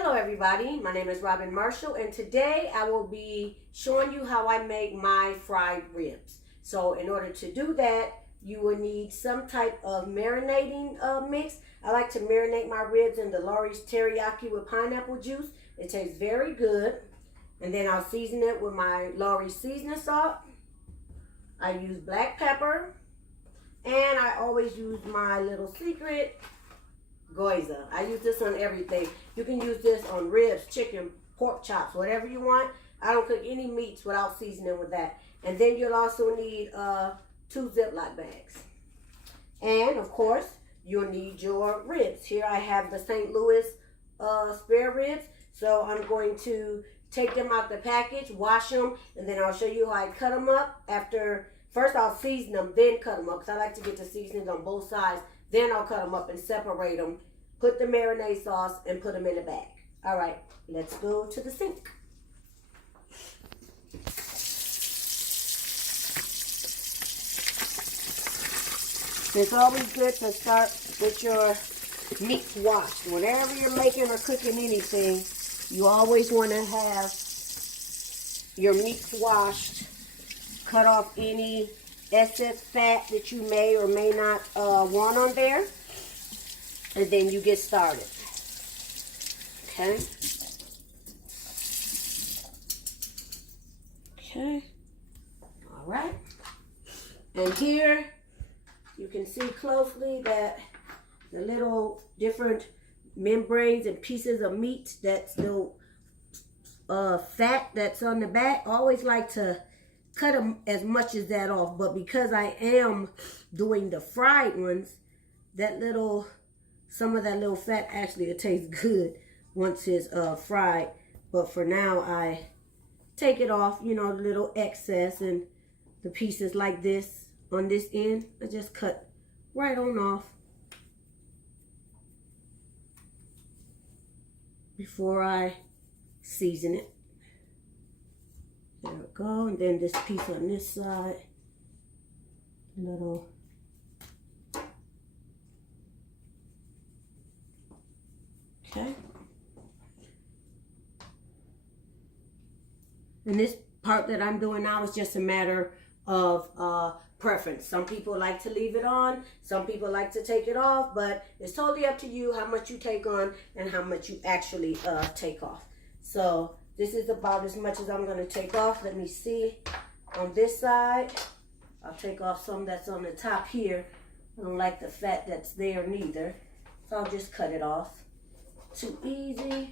Hello everybody, my name is Robin Marshall and today I will be showing you how I make my fried ribs. So in order to do that, you will need some type of marinating mix. I like to marinate my ribs in the Lawry's teriyaki with pineapple juice. It tastes very good. And then I'll season it with my Lawry's seasoning salt. I use black pepper and I always use my little secret Goiza. I use this on everything. You can use this on ribs, chicken, pork chops, whatever you want. I don't cook any meats without seasoning with that. And then you'll also need 2 Ziploc bags. And of course, you'll need your ribs. Here I have the St. Louis spare ribs. So I'm going to take them out the package, wash them, and then I'll show you how I cut them up. First I'll season them, then cut them up, because I like to get the seasonings on both sides. Then I'll cut them up and separate them, put the marinade sauce, and put them in the bag. All right, let's go to the sink. It's always good to start with your meat washed. Whenever you're making or cooking anything, you always want to have your meat washed, cut off any excess fat that you may or may not want on there, and then you get started. Okay. All right. And here you can see closely that the little different membranes and pieces of meat, that's the fat that's on the back. I always like to cut them as much as that off, but because I am doing the fried ones, some of that little fat actually, it tastes good once it's fried. But for now, I take it off, you know, the little excess, and the pieces like this on this end, I just cut right on off before I season it. There we go. And then this piece on this side, little. Okay. And this part that I'm doing now is just a matter of preference. Some people like to leave it on, some people like to take it off, but it's totally up to you how much you take on and how much you actually take off. So this is about as much as I'm going to take off. Let me see. On this side, I'll take off some that's on the top here. I don't like the fat that's there neither, so I'll just cut it off. Too easy.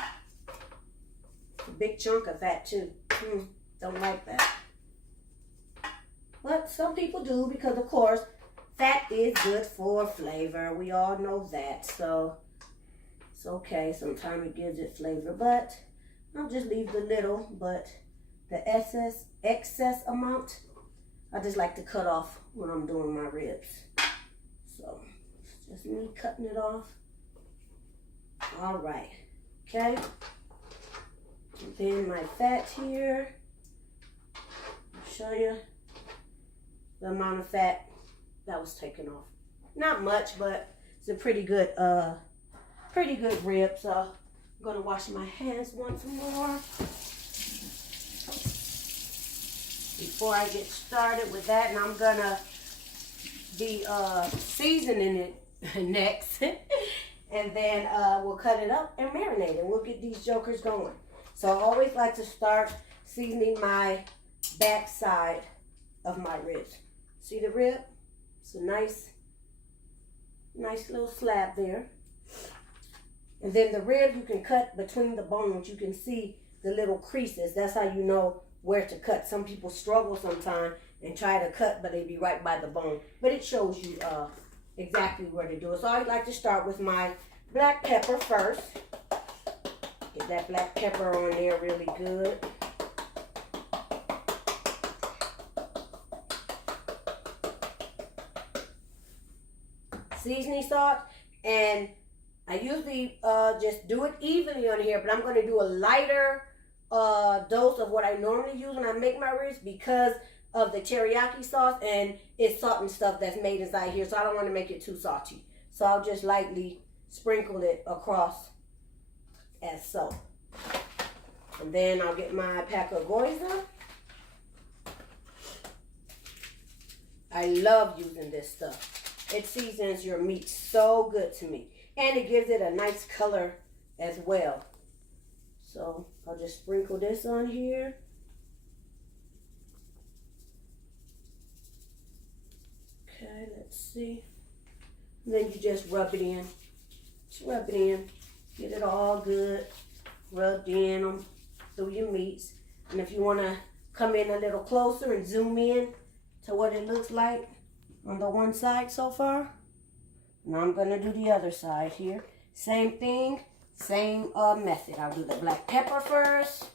A big chunk of fat too. Don't like that. But some people do, because of course fat is good for flavor. We all know that, so it's okay. Sometimes it gives it flavor, but I'll just leave the little, but the excess amount, I just like to cut off when I'm doing my ribs. So it's just me cutting it off. All right, okay. And then my fat here, I'll show you the amount of fat that was taken off. Not much, but it's a pretty good rib. So I'm gonna wash my hands once more before I get started with that, and I'm gonna be seasoning it next, and then we'll cut it up and marinate it. We'll get these jokers going. So I always like to start seasoning my back side of my ribs. See the rib? It's a nice little slab there. And then the rib, you can cut between the bones. You can see the little creases. That's how you know where to cut. Some people struggle sometimes and try to cut, but they be right by the bone. But it shows you exactly where to do it. So I like to start with my black pepper first. Get that black pepper on there really good. Seasoning salt, and I usually just do it evenly on here, but I'm going to do a lighter dose of what I normally use when I make my ribs because of the teriyaki sauce, and it's salt and stuff that's made inside here, so I don't want to make it too salty. So I'll just lightly sprinkle it across as so. And then I'll get my pack of Goiza. I love using this stuff. It seasons your meat so good to me. And it gives it a nice color as well. So I'll just sprinkle this on here. Okay, let's see. And then you just rub it in. Just rub it in. Get it all good. Rubbed in through your meats. And if you want to come in a little closer and zoom in to what it looks like on the one side so far. Now I'm going to do the other side here. Same thing, same method. I'll do the black pepper first.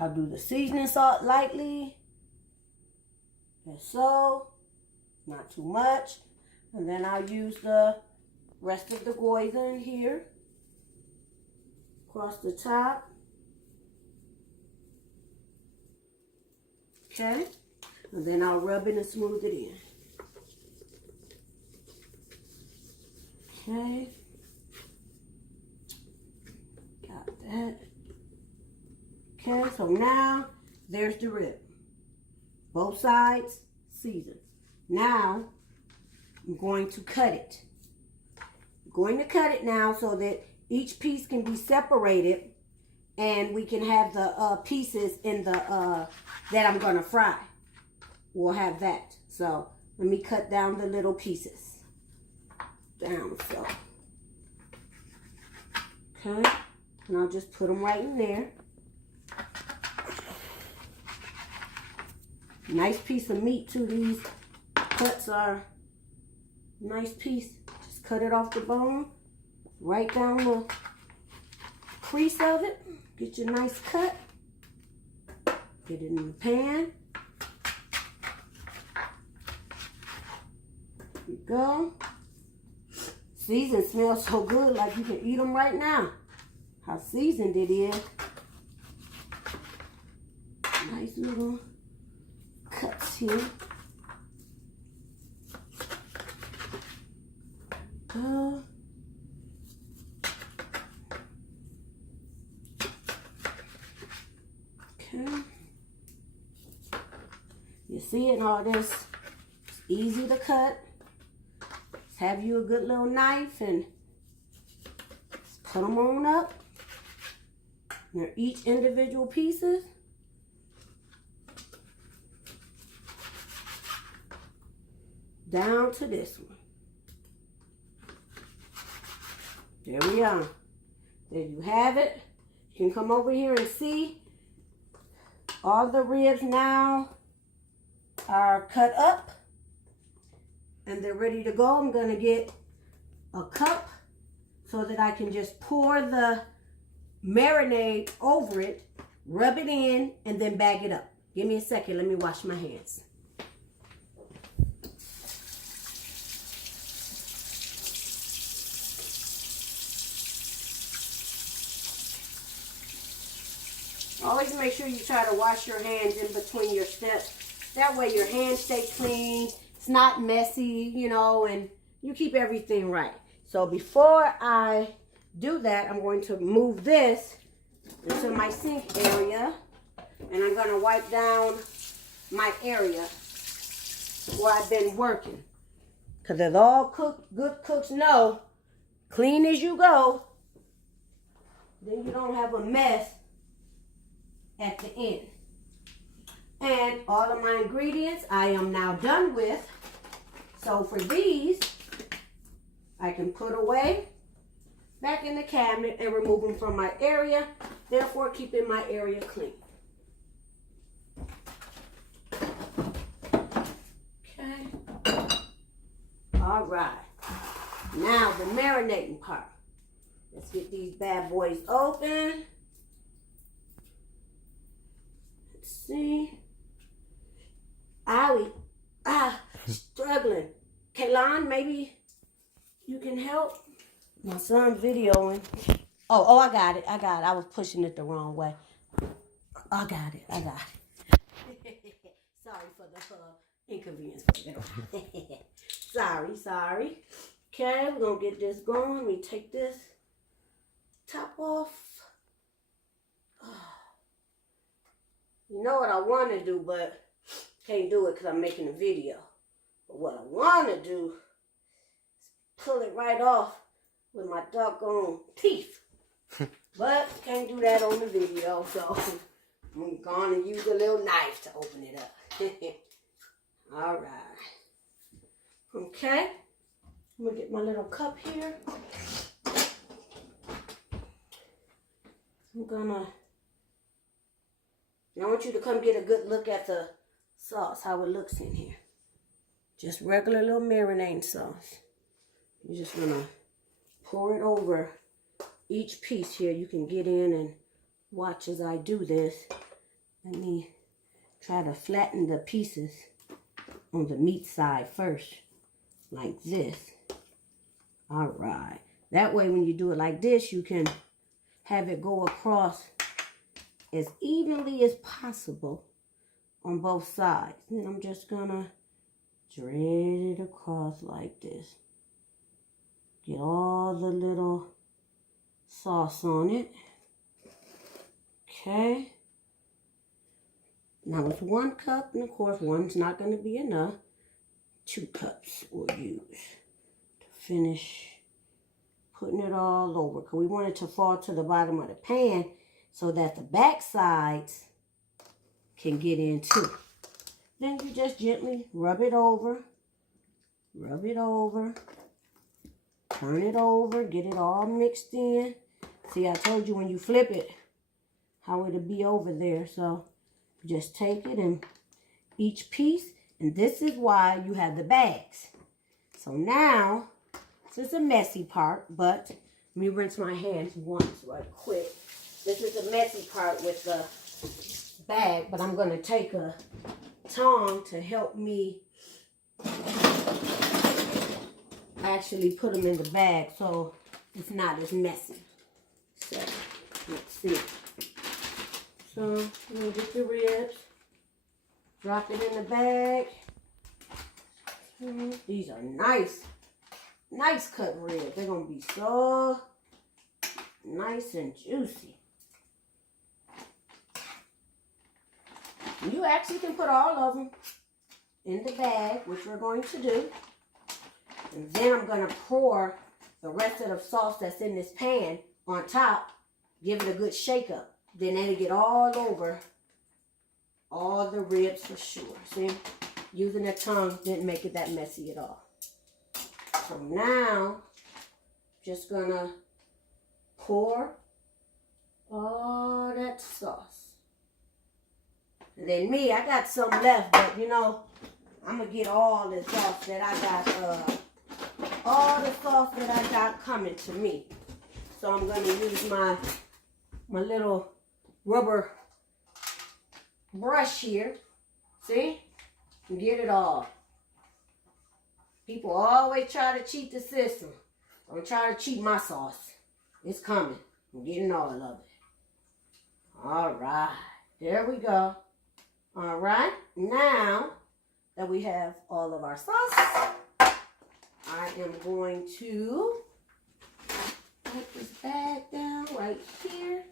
I'll do the seasoning salt lightly. As so. Not too much. And then I'll use the rest of the Goiza in here. Across the top. Okay. And then I'll rub it and smooth it in. Okay. Got that. Okay, so now there's the rib. Both sides seasoned. Now I'm going to cut it. I'm going to cut it now so that each piece can be separated and we can have the pieces in the that I'm going to fry. We'll have that. So let me cut down the little pieces. Down so. Okay. And I'll just put them right in there. Nice piece of meat too. These cuts are nice piece. Just cut it off the bone. Right down the crease of it. Get your nice cut. Get it in the pan. There you go. Seasoned smells so good like you can eat them right now. How seasoned it is. Nice little cuts here. Go. Okay. You see it, all this. It's easy to cut. Just have you a good little knife and just cut them on up. They're each individual pieces. Down to this one. There we are. There you have it. You can come over here and see all the ribs now are cut up and they're ready to go. I'm going to get a cup so that I can just pour the marinade over it, rub it in, and then bag it up. Give me a second. Let me wash my hands. Always make sure you try to wash your hands in between your steps. That way your hands stay clean. It's not messy, you know, and you keep everything right. So before I do that, I'm going to move this into my sink area. And I'm going to wipe down my area where I've been working. Because as all good cooks know, clean as you go, then you don't have a mess at the end. And all of my ingredients I am now done with. So for these, I can put away back in the cabinet and remove them from my area, therefore keeping my area clean. Okay. All right. Now the marinating part. Let's get these bad boys open. Let's see. Owie. Struggling. Kaylon, maybe you can help? My son's videoing. Oh, I got it. I was pushing it the wrong way. I got it. So, sorry for the inconvenience. Sorry. Okay, we're gonna get this going. Let me take this top off. You know what I want to do, but can't do it because I'm making a video. But what I want to do is pull it right off with my doggone teeth. But can't do that on the video, so I'm going to use a little knife to open it up. All right. Okay. I'm going to get my little cup here. I want you to come get a good look at the sauce, how it looks in here. Just regular little marinating sauce. You're just going to pour it over each piece here. You can get in and watch as I do this. Let me try to flatten the pieces on the meat side first, like this. All right. That way when you do it like this, you can have it go across as evenly as possible on both sides. Then I'm just gonna dread it across like this. Get all the little sauce on it. Okay. Now with 1 cup, and of course one's not going to be enough, 2 cups we'll use to finish putting it all over. Because we want it to fall to the bottom of the pan so that the back sides can get in too. Then you just gently rub it over, turn it over, get it all mixed in. See, I told you when you flip it, how it'll be over there. So just take it and each piece, and this is why you have the bags. So now, this is the messy part, but let me rinse my hands once right quick. This is the messy part with the bag, but I'm going to take a tongue to help me actually put them in the bag so it's not as messy. So, let's see. So, I'm going to get the ribs, drop it in the bag. These are nice cut ribs. They're going to be so nice and juicy. You actually can put all of them in the bag, which we're going to do. And then I'm going to pour the rest of the sauce that's in this pan on top. Give it a good shake up. Then it'll get all over all the ribs for sure. See? Using the tongue didn't make it that messy at all. So now, just going to pour all that sauce. And then me, I got some left, but you know, I'm going to get all the sauce that I got, coming to me. So I'm going to use my little rubber brush here. See? And get it all. People always try to cheat the system. Don't try to cheat my sauce. It's coming. I'm getting all of it. All right. There we go. All right, now that we have all of our sauce, I am going to put this bag down right here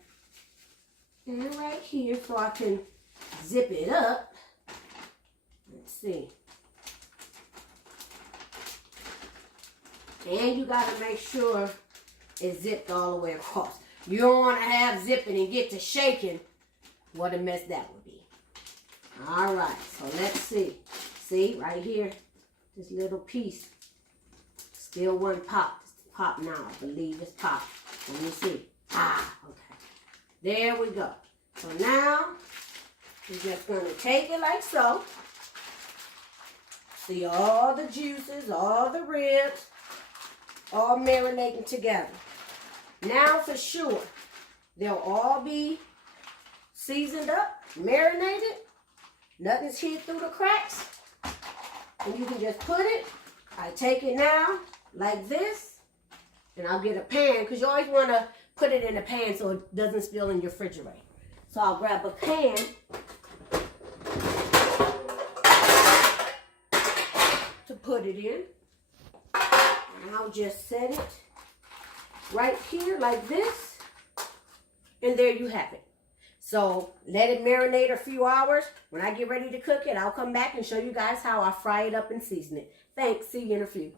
and right here so I can zip it up. Let's see. And you got to make sure it's zipped all the way across. You don't want to have zipping and get to shaking. What a mess that would be. All right, so let's see. See, right here, this little piece. Still one pop. It's pop now. I believe it's pop. Let me see. Okay. There we go. So now, we're just going to take it like so. See all the juices, all the ribs, all marinating together. Now for sure, they'll all be seasoned up, marinated. Nothing's hid through the cracks. And you can just put it. I take it now like this. And I'll get a pan. Because you always want to put it in a pan so it doesn't spill in your refrigerator. So I'll grab a pan. put it in. And I'll just set it right here like this. And there you have it. So let it marinate a few hours. When I get ready to cook it, I'll come back and show you guys how I fry it up and season it. Thanks. See you in a few.